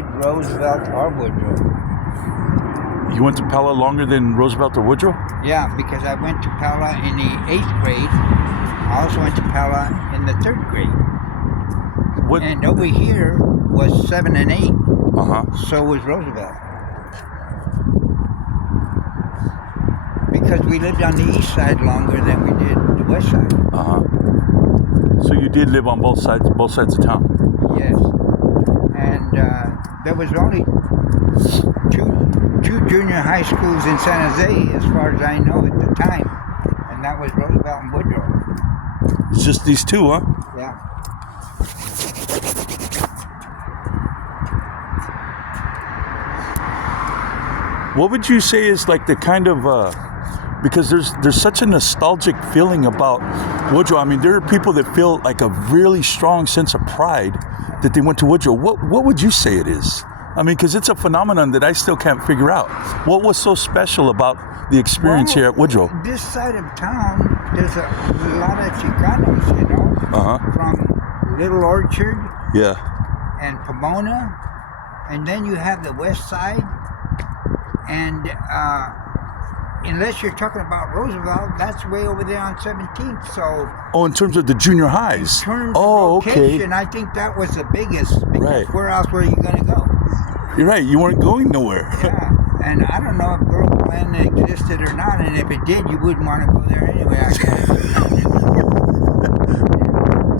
did Roosevelt or Woodrow. You went to Pella longer than Roosevelt or Woodrow? Yeah, because I went to Pella in the 8th grade. I also went to Pella in the 3rd grade. What? And over here was 7 and 8. So was Roosevelt. Because we lived on the east side longer than we did the west side. So you did live on both sides of town? Yes. And there was only two junior high schools in San Jose, as far as I know at the time. And that was Roosevelt and Woodrow. It's just these two, huh? Yeah. What would you say is like the kind of because there's such a nostalgic feeling about Woodrow. I mean, there are people that feel like a really strong sense of pride that they went to Woodrow. What would you say it is? I mean, because it's a phenomenon that I still can't figure out. What was so special about the experience here at Woodrow? This side of town, there's a lot of Chicanos, you know, from Little Orchard, and Pomona, and then you have the west side, and unless you're talking about Roosevelt, that's way over there on 17th. So. Oh, in terms of the junior highs. In terms of location, I think that was the biggest. Because where else were you going to go? You're right. You weren't going nowhere. Yeah, and I don't know if Girl Glen existed or not, and if it did, you wouldn't want to go there anyway, I guess.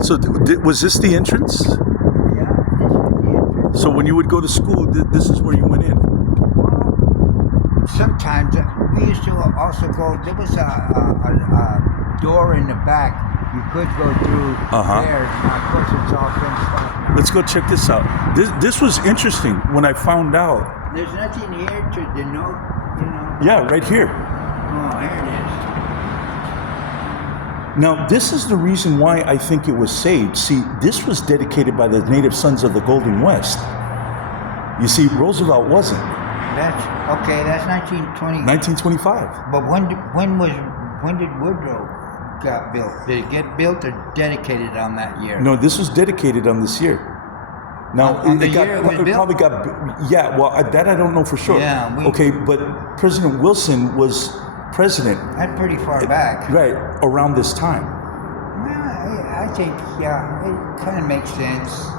So was this the entrance? Yeah, this was the entrance. So when you would go to school, this is where you went in? Well, sometimes we used to also go, there was a door in the back. You could go through there. Now, of course, it's all fenced off now. Let's go check this out. This was interesting when I found out. There's nothing here to denote, you know. Yeah, right here. Oh, here it is. Now, this is the reason why I think it was saved. See, this was dedicated by the native sons of the Golden West. You see, Roosevelt wasn't. That's 1920. 1925. But when did Woodrow got built? Did it get built or dedicated on that year? No, this was dedicated on this year. Now, probably got, yeah, well, that I don't know for sure. Yeah. But President Wilson was president. That's pretty far back. Right, around this time. Well, I think, yeah, it kind of makes sense.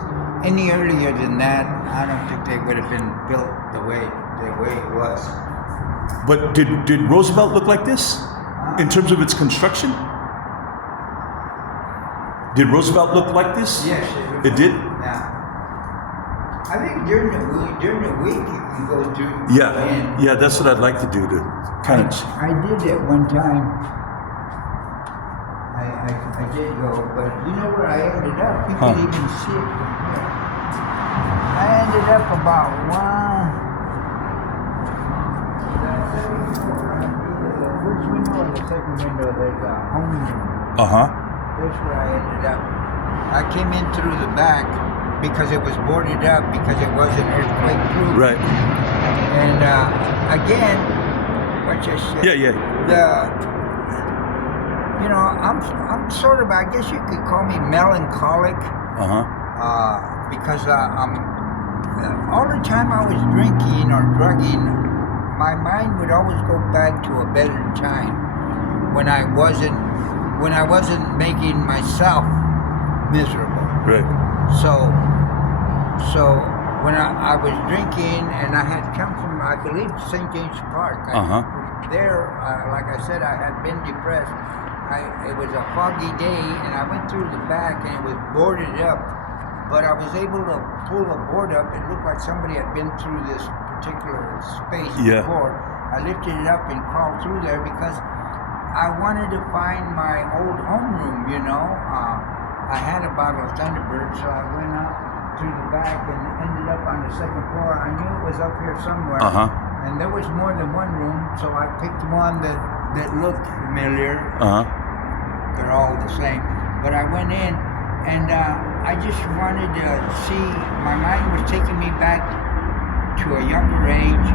Any earlier than that, I don't think they would have been built the way it was. But did Roosevelt look like this in terms of its construction? Did Roosevelt look like this? Yes, it did. Yeah. I think during the week you can go through. Yeah, that's what I'd like to do to kind of. I did at one time. I did go, but you know where I ended up? You can even see it from here. I ended up about first window and the second window. There's a home room. That's where I ended up. I came in through the back because it was boarded up because it wasn't earthquake proof. Right. And again, what you said. Yeah. You know, I'm sort of, I guess you could call me melancholic. Because all the time I was drinking or drugging, my mind would always go back to a better time when I wasn't making myself miserable. Right. So when I was drinking and I had come from, I believe, St. James Park. There, like I said, I had been depressed. It was a foggy day, and I went through the back, and it was boarded up. But I was able to pull the board up. It looked like somebody had been through this particular space before. I lifted it up and crawled through there because I wanted to find my old homeroom, you know. I had a bottle of Thunderbird, so I went out through the back and ended up on the second floor. I knew it was up here somewhere. And there was more than one room, so I picked one that looked familiar. They're all the same. But I went in, and I just wanted to see, my mind was taking me back to a younger age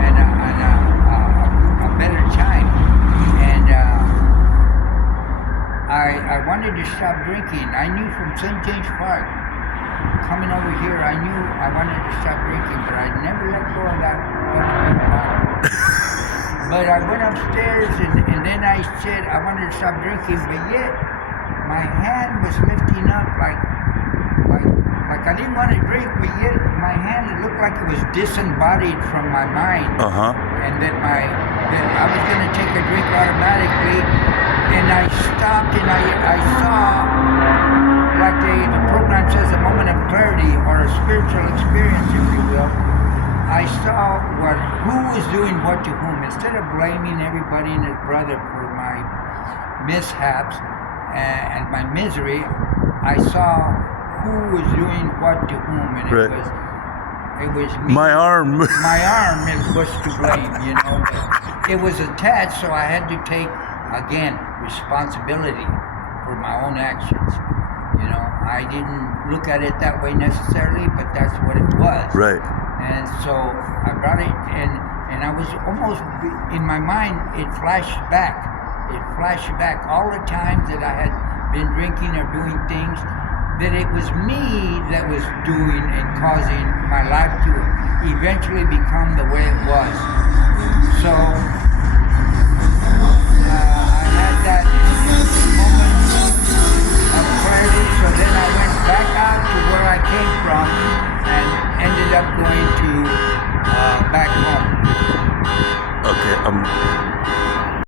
and a better time. And I wanted to stop drinking. I knew from St. James Park coming over here, I knew I wanted to stop drinking, but I never let go of that fucking bottle. But I went upstairs, and then I said I wanted to stop drinking, but yet my hand was lifting up like I didn't want to drink, but yet my hand, it looked like it was disembodied from my mind. And that I was going to take a drink automatically, and I stopped, and I saw, like the program says, a moment of clarity or a spiritual experience, if you will. I saw who was doing what to whom. Instead of blaming everybody and his brother for my mishaps and my misery, I saw who was doing what to whom, and it was me. My arm. My arm was to blame, you know. But it was attached, so I had to take, again, responsibility for my own actions. You know, I didn't look at it that way necessarily, but that's what it was. Right. And so I brought it, and I was almost, in my mind, it flashed back. It flashed back all the times that I had been drinking or doing things, that it was me that was doing and causing my life to eventually become the way it was. So I had that moment of clarity, so then I went back out to where I came from and ended up going to back home. Okay,